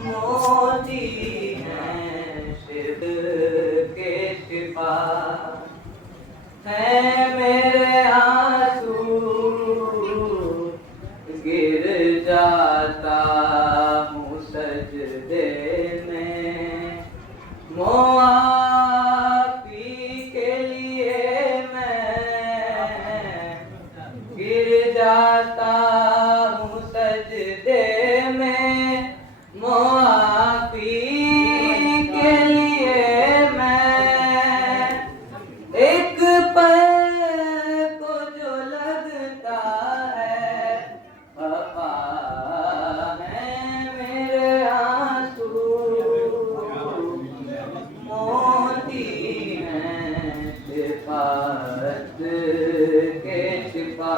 موتی ہیں شد کے شفا ہے میرے آنسو گر جاتا ہوں سجدے میں معافی کے لیے میں گر جاتا ہوں سجدے میں معافی کے لیے میں ایک پل کو جو لگتا ہے خفا ہے میرے آنسو موتی ہیں شفاعت کے شفا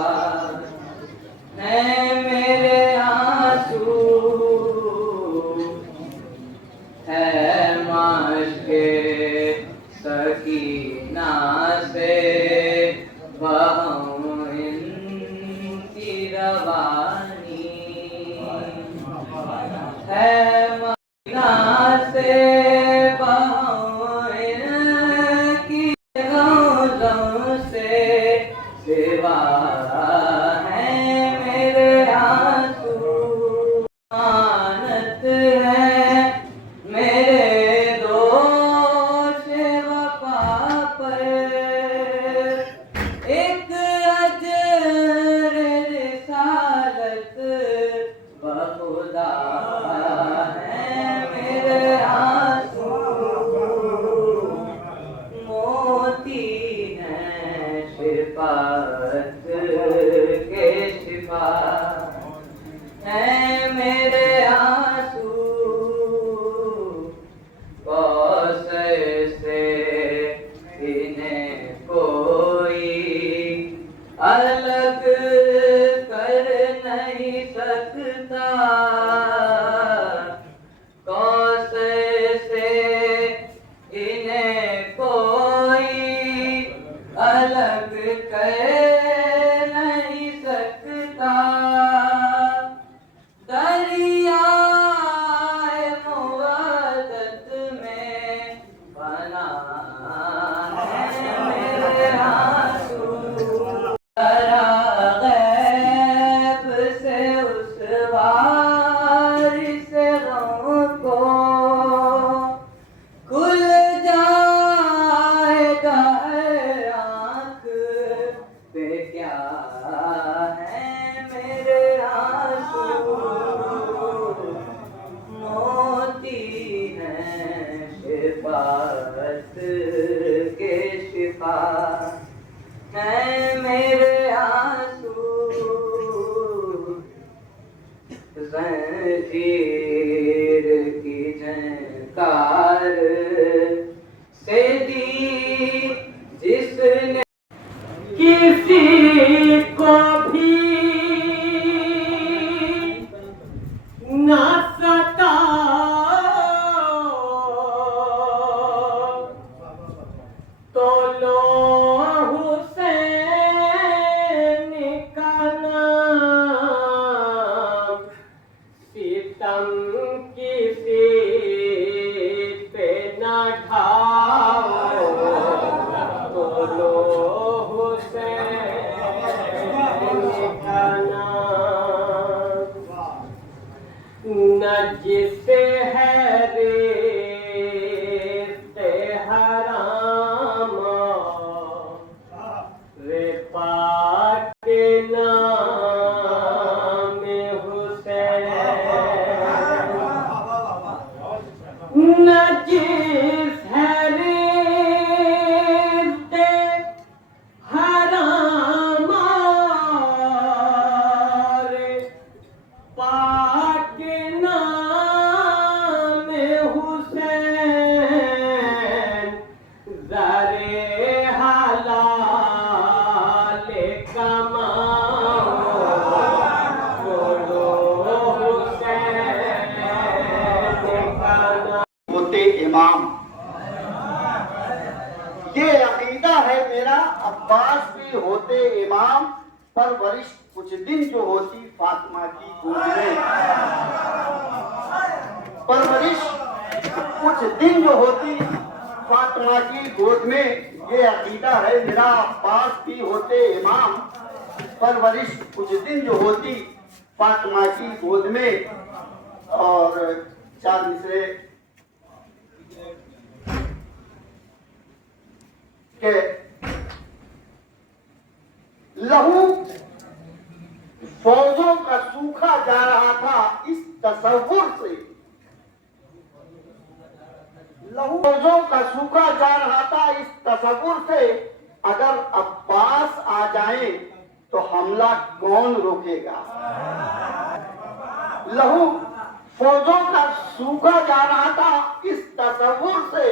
ہے میرے آنسو ہے مشق سکینہ سے بہوں ان کی روانی ہے مدینہ سے بہوں ان کی روزوں سے سوا ہے میرے آنسو مانت ہے میرے دوش وفا پر ایک اجر رسالت بخدا ہے میرے آنسو موتی ہیں شفاعت کے شفا ہے میرے آنسو کوثر سے انہیں کوئی الگ کر نہیں سکتا کوثر سے انہیں کوئی الگ کر نہیں سکتا دریائے موادت میں بنا ہے میرے آنسو ذرا غیب سے اس وارث غم کو کھل جائے گا ہر آنکھ پہ کیا ہے میرے آنسو موتی ہیں شفاعت کے شفا ہے میرے آنسو زنجیر کی جھنکار سے دی جس نے کسی کو بھی نہ ستا تو لو حسین کا نام ستم کسی پہ نہ ڈھاؤ تو لو نجس ہے ریت حرام رے پاک نام حسین نجس ہے ریت حرام رے پاک نام حسین زرے حلال کماؤ بولو حسین کا نام ہوتے امام یہ عقیدہ ہے میرا عباس بھی ہوتے امام پرورش کچھ دن جو ہوتی فاطمہ کی گود میں दिन जो होती फातिमा की गोद में, ये अकीदा है मेरा, अब्बास भी होते इमाम, परवरिश कुछ दिन जो होती फातिमा की गोद में। और 4 मिसरे के लहू फौजों का सूखा जा रहा था इस तसव्वुर से, लहू फौजों का सूखा जा रहा था इस तसव्वुर से, अगर अब्बास आ जाए तो हमला कौन रोकेगा। लहू फौजों का सूखा जा रहा था इस तसव्वुर से,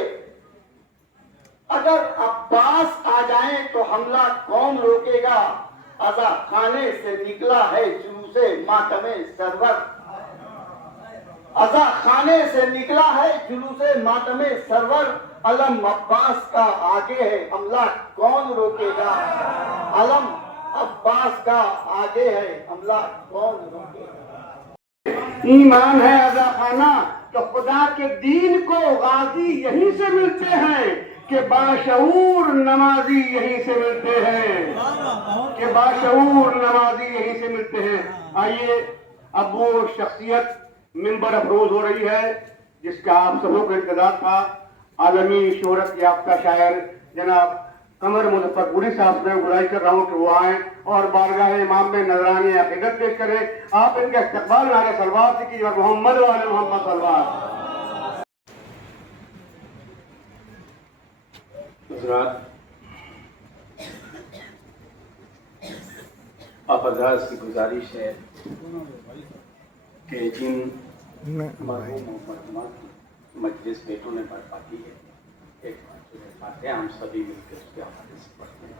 अगर अब्बास आ जाए तो हमला कौन रोकेगा। अज़ा खाने से निकला है जुलूसे मातमे सरवर, अज़ा खाने से निकला है जुलूसे मातमे सरवर, अलम अब्बास का आगे है हमला कौन रोकेगा। अलम अब्बास का आगे है हमला कौन रोकेगा। ईमान है अज़ा खाना तो खुदा के दीन को गाजी यहीं से मिलते हैं, कि बाशऊर नमाजी यहीं से मिलते हैं, कि बाशऊर नमाजी यहीं से मिलते हैं। आइए अब वो शख्सियत मिंबर अफरोज हो रही है जिसका आप सबों को इंतजार था। आलमी शोहरत याफ्ता शायर जनाब कमर मुजफ्फरपुरी साहब से गुजारिश कर रहा हूँ कि वो आए और बारगाह इमाम में नजरानी अकीदत पेश करें। आप इनका इस्तकबाल नारे सलवात से कीजिए, मोहम्मद वाले मोहम्मद सलवात। हज़रात, आप हज़रात से गुजारिश है कि जिन मजलिस बेटों ने बर्पा की है, एक बात है, हम सभी मिलकर उसके हवाले से पढ़ते हैं।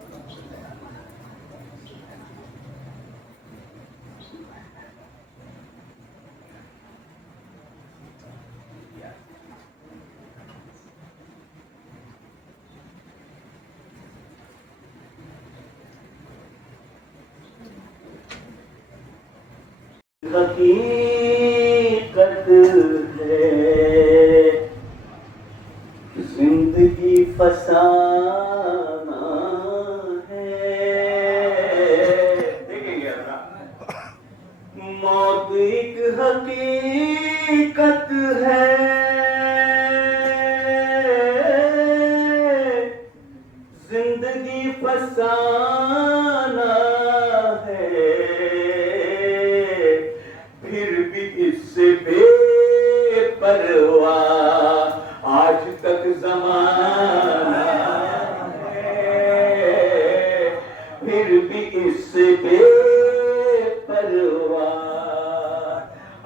हकीकत है जिंदगी फसाना है, देखेंगे मौत एक हकीकत है, जिंदगी फसाना है, फिर भी इससे बेपरवाह आज तक ज़माना है, फिर भी इससे बेपरवाह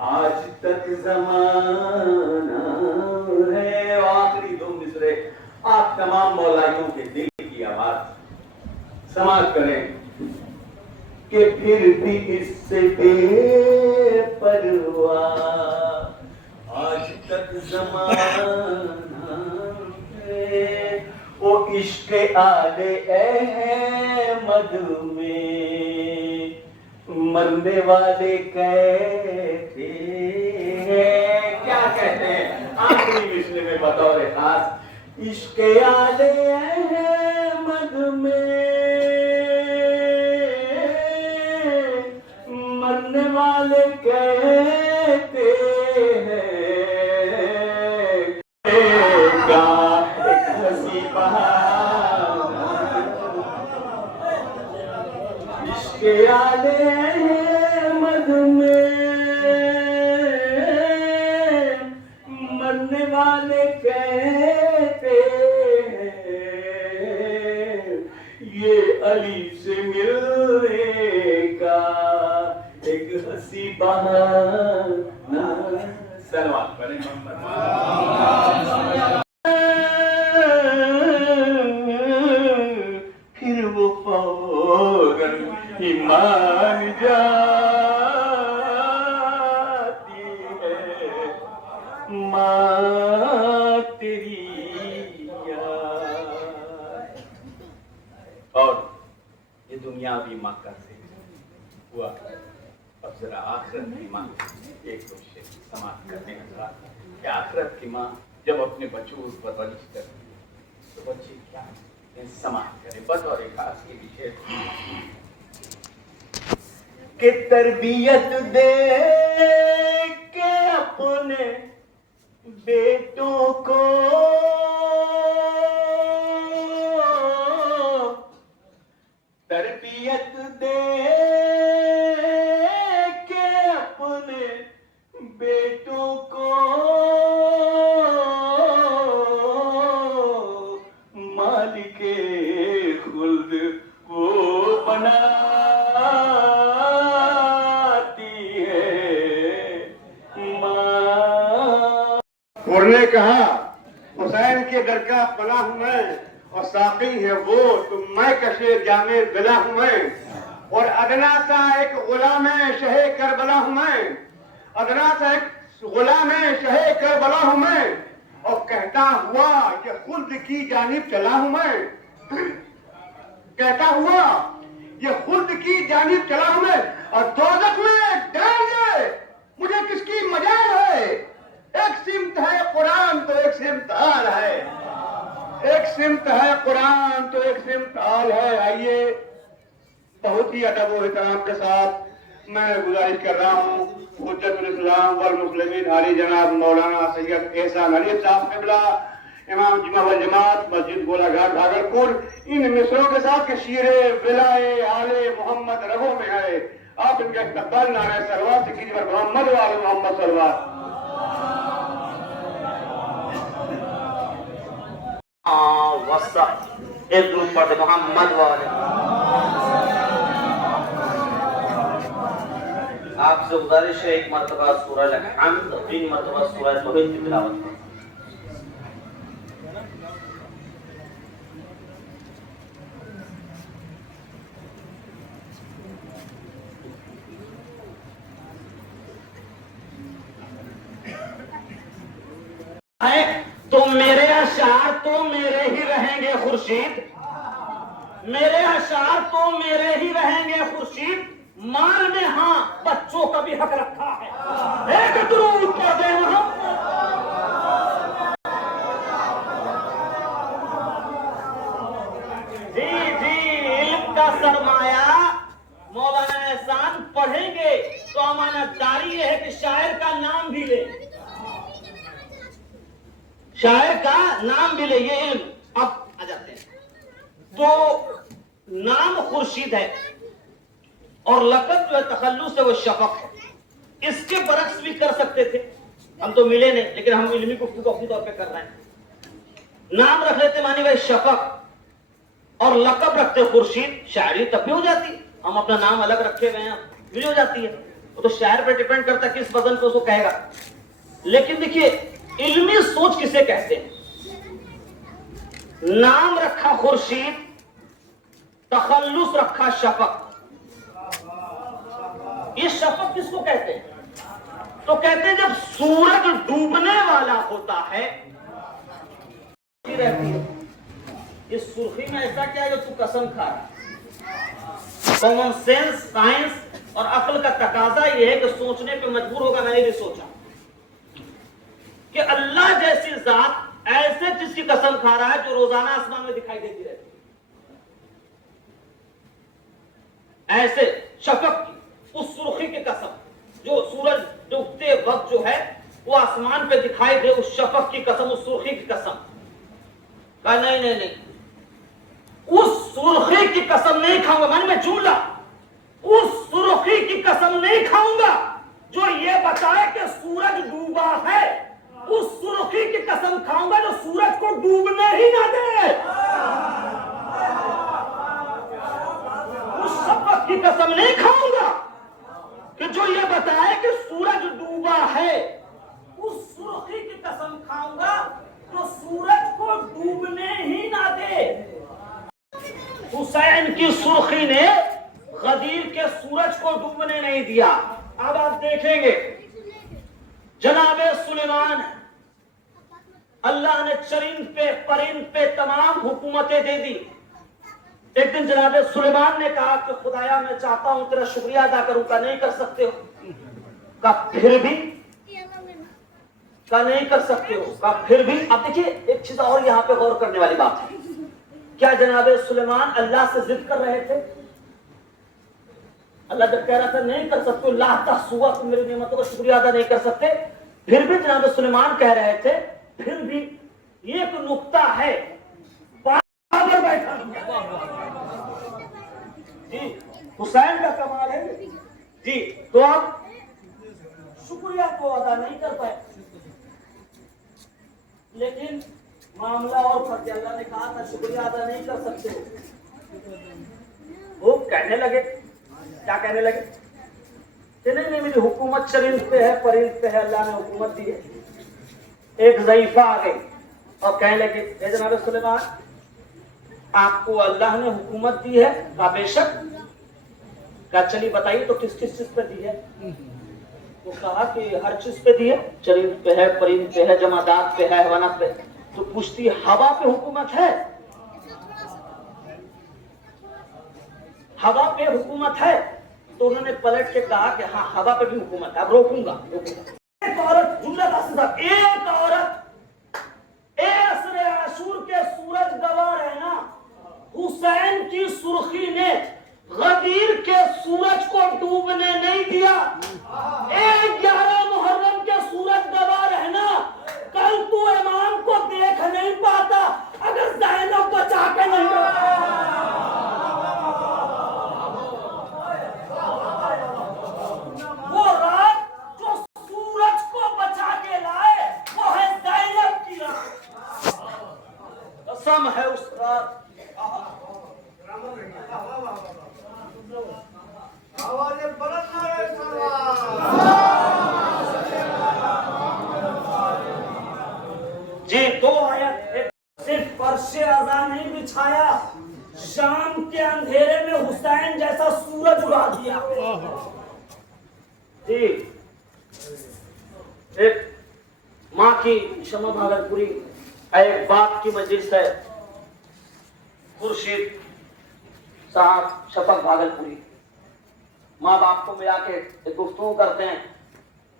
आज तक ज़माना है। आखिरी 2 मिसरे आप तमाम मौलाइयों के दिल की आवाज समाज करें कि फिर भी इससे बेपरवाह आज तक ज़माना है। ओ इश्क़ आले अहमद में मरने वाले कहते हैं, क्या कहते हैं आखिरी मिसरे में बतौर खास, इश्क़ आले अहमद में मरने वाले कहते हैं, एक हंसी बहाना, इश्क़ आले अहमद में मरने वाले कहते हैं, ये अली से मिलने का एक हंसी बहाना। सलवात पढ़ें मोहम्मद। फिर वो फौरन ईमान जाती है, माँ तेरी याद। और ये दुनियावी माँ का से हुआ, अब जरा आखिरत की माँ एक दो शेर समाप्त करने का कि आखिरत की माँ जब अपने बच्चों को परवरिश करती है तो बच्चे क्या समाज करे। बतौर खास के विषय कि तरबियत दे के अपने बेटों को तरबियत दे के अपने बेटों को मालिके खुल्द वो बनाती है माँ। और ने कहा हुसैन के दर का पला हूं मैं और साकी है वो तो मैं कशे जामे बिला हूं मैं और अदना सा एक गुलाम शहे करबला हूं मैं अदना सा एक गुलाम शहे करबला हूं मैं और कहता हुआ कि खुद की जानिब चला हूं मैं कहता हुआ ये खुद की जानिब चला हूं मैं और दोजख में डाल दे मुझे किसकी मजाल है। एक सिमत है कुरान तो एक सिमत आल है एक सिमत है कुरान तो एक सिमत आल है। आइए बहुत ही अदब और एहतराम के साथ मैं गुजारिश कर रहा हूँ हुज्जतुल इस्लाम वल मुस्लिमीन आली जनाब मौलाना सैयद एहसान अली साहब क़िबला इमाम जुमा वल जमात मस्जिद गोलाघाट भागलपुर इन मिसरों के साथ के शीरे विलाए आले मोहम्मद रगों में है। आप इनका इस्तकबाल नारे सलवात से कीजिए मोहम्मद वाले मोहम्मद सलवात। वसा एक ग्रुप पढ़ते मोहम्मद वाले। आपसे गुजारिश है एक मरतबा सूरह अल-हम्द 3 मरतबा सूरह तौहीद की तिलावत करें। तो मेरे अशार तो मेरे ही रहेंगे खुर्शीद मेरे अशार तो मेरे ही रहेंगे खुर्शीद माल में हाँ बच्चों का भी हक रखा है। एक दुरूद पढ़ दे जी जी इल्म का सरमाया मौलाना एहसान पढ़ेंगे तो अमानतदारी ये है कि शायर का नाम भी ले शायर का नाम भी ले ये इल्म। अब आ जाते हैं तो नाम खुर्शीद है और लक़ब जो है तखल्लुस है वो शफक है। इसके बरक्स भी कर सकते थे हम तो मिले नहीं लेकिन हम इल्मी गुफ्तगू अपने तौर पे कर रहे हैं। नाम रख लेते मानी भाई शफक और लक़ब रखते खुर्शीद शायरी तब भी हो जाती है। हम अपना नाम अलग रखे हुए हैं भी हो जाती है तो शायर पे डिपेंड करता है किस वजन पे उसको कहेगा। लेकिन देखिए इल्मी सोच किसे कहते हैं। नाम रखा खुर्शीद तखल्लुस रखा शफक। ये शफक किसको कहते हैं तो कहते हैं जब सूरज डूबने वाला होता है रहती है इस सुर्खी में ऐसा क्या है जो तू कसम खा रहा है। कॉमन सेंस साइंस और अक्ल का तकाजा यह है कि सोचने पे मजबूर होगा। मैंने भी सोचा कि अल्लाह जैसी जात ऐसे जिसकी कसम खा रहा है जो रोजाना आसमान में दिखाई देती रहती है। ऐसे शफक की उस सुर्खी की कसम जो सूरज डूबते वक्त जो है वो आसमान पे दिखाई दे उस शफक की कसम उस सुर्खी की कसम। कहा नहीं नहीं नहीं उस सुर्खी की कसम नहीं खाऊंगा। मैंने मैं जुमला उस सुर्खी की कसम नहीं खाऊंगा जो ये बताए कि सूरज डूबा है। उस सुर्खी की कसम खाऊंगा जो सूरज को डूबने ही ना दे। उस शफक की कसम नहीं खाऊंगा कि जो ये बताए कि सूरज डूबा है। उस सुर्खी की कसम खाऊंगा जो सूरज को डूबने ही ना दे। हुसैन की सुर्खी ने गदीर के सूरज को डूबने नहीं दिया। अब आप देखेंगे जनाबे सुलेमान अल्लाह ने चरिंद पे परिंद पे तमाम हुकूमतें दे दी। एक दिन जनाबे सुलेमान ने कहा कि खुदाया मैं चाहता हूं तेरा शुक्रिया अदा करूं। का नहीं कर सकते हो। का फिर भी کہا نہیں کر سکتے ہو. کہا پھر بھی. اب دیکھیے ایک چیز اور یہاں پہ غور کرنے والی بات ہے. کیا جناب سلیمان اللہ سے ضد کر رہے تھے؟ اللہ جب کہہ رہا تھا نہیں کر سکتے لا تحصوها، تم میری نعمتوں کا شکریہ ادا نہیں کر سکتے، پھر بھی جناب سلیمان کہہ رہے تھے پھر بھی ایک نقطہ ہے پاگل بیٹھا جی. حسین کا کمال ہے جی. تو آپ شکریہ کو ادا نہیں کر پائے، لیکن معاملہ اور فرق اللہ نے کہا تھا شکریہ ادا نہیں کر سکتے ہو. وہ کہنے لگے کیا کہنے لگے کہ نہیں میری حکومت چرند پہ ہے پرند پہ ہے، اللہ نے حکومت دی ہے. ایک ضعیفہ آ گئی اور کہنے لگے اے جناب سلیمان آپ کو اللہ نے حکومت دی ہے؟ کہا بے شک. کہا چلیے بتائیے تو کس کس چیز پہ دی ہے؟ تو کہا کہ ہر چیز پہ دی ہے، چرند پہ ہے پرند پہ ہے جمادات پہ ہے حیوانات پہ. تو پوچھتی ہوا پہ حکومت ہے؟ ہوا پہ حکومت ہے؟ تو انہوں نے پلٹ کے کہا کہ ہاں ہوا پہ بھی حکومت ہے. اب روکوں گا. ایک عورت ایک عورت عصر عاشور کے سورج گواہ رہنا حسین کی سرخی نے غدیر کے سورج کو ڈوبنے نہیں دیا. 11 محرم کے سورج گواہ رہنا کل تو امام کو دیکھ نہیں پاتا اگر زینب بچا کے نہیں وہ رات جو سورج کو بچا کے لائے وہ ہے زینب کی رات. قسم ہے اس رات. جی 2 آیت. صرف فرش ازاں نہیں بچھایا، شام کے اندھیرے میں حسین جیسا سورج اڑا دیا. جی ایک ماں کی شمع بھاگل پوری، ایک باپ کی مجلس ہے خورشید صاحب شفق بھاگل پوری. ماں باپ کو ملا کے ایک گفتگو کرتے ہیں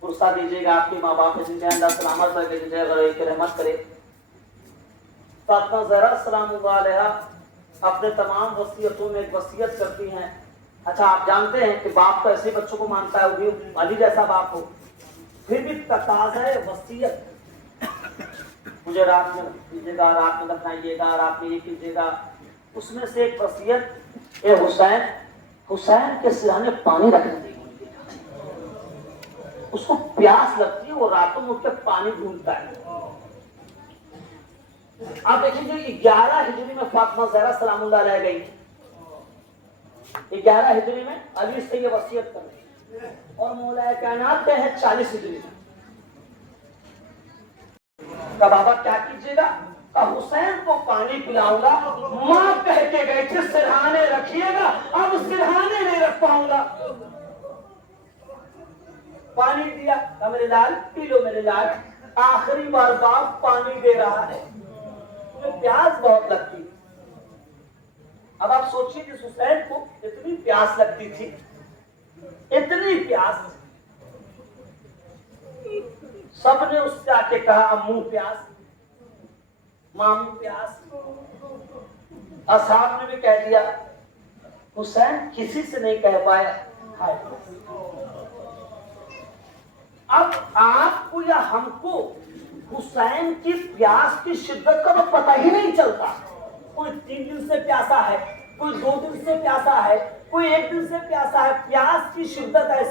پرسہ دیجیے گا آپ کی ماں باپ نے جنہیں اللہ سلامت کر کے جنہیں غریب کی رحمت کرے. فاطمہ زہرا سلام اللہ علیہا اپنے تمام وصیتوں میں ایک وصیت کرتی ہیں. اچھا آپ جانتے ہیں کہ باپ تو ایسے بچوں کو مانتا ہے وہ بھی علی جیسا باپ ہو، پھر بھی تقاضا ہے وصیت مجھے رات میں کیجیے گا، رات میں دفنائیے گا، رات میں یہ کیجیے گا. اس میں سے ایک وصیت اے حسین، حسین کے سرانے پانی رکھنے دیجیے. اس کو پیاس لگتی ہے، وہ راتوں میں اٹھ کے پانی ڈھونڈتا ہے. آپ دیکھیں گے 11 ہجری میں فاطمہ زہرا سلام اللہ علیہ گئی، 11 ہجری میں علی سے یہ وصیت کر رہی اور مولا کائنات پہ ہے 40 ہجری میں. کہ بابا کیا کیجیے گا؟ کہ حسین کو پانی پلاؤں گا. ماں کہہ کے گئی تھی سرہانے رکھیے گا، اب سرہانے نہیں رکھ پاؤں گا. پانی دیا، کہ میرے لال پی لو میرے لال. آخری بار باپ پانی دے رہا ہے، تمہیں پیاس بہت لگتی. اب آپ سوچیے کہ حسین کو اتنی پیاس لگتی تھی، اتنی پیاس. سب نے اس سے آ کے کہا امو پیاس، مامو پیاس. اصحاب نے بھی کہہ دیا. حسین کسی سے نہیں کہہ پایا. اب آپ کو یا ہم کو حسین کی پیاس کی شدت کا تو پتہ ہی نہیں چلتا. کوئی 3 دن سے پیاسا ہے، کوئی 2 دن سے پیاسا ہے، کوئی 1 دن سے پیاسا ہے. پیاس کی شدت ایسی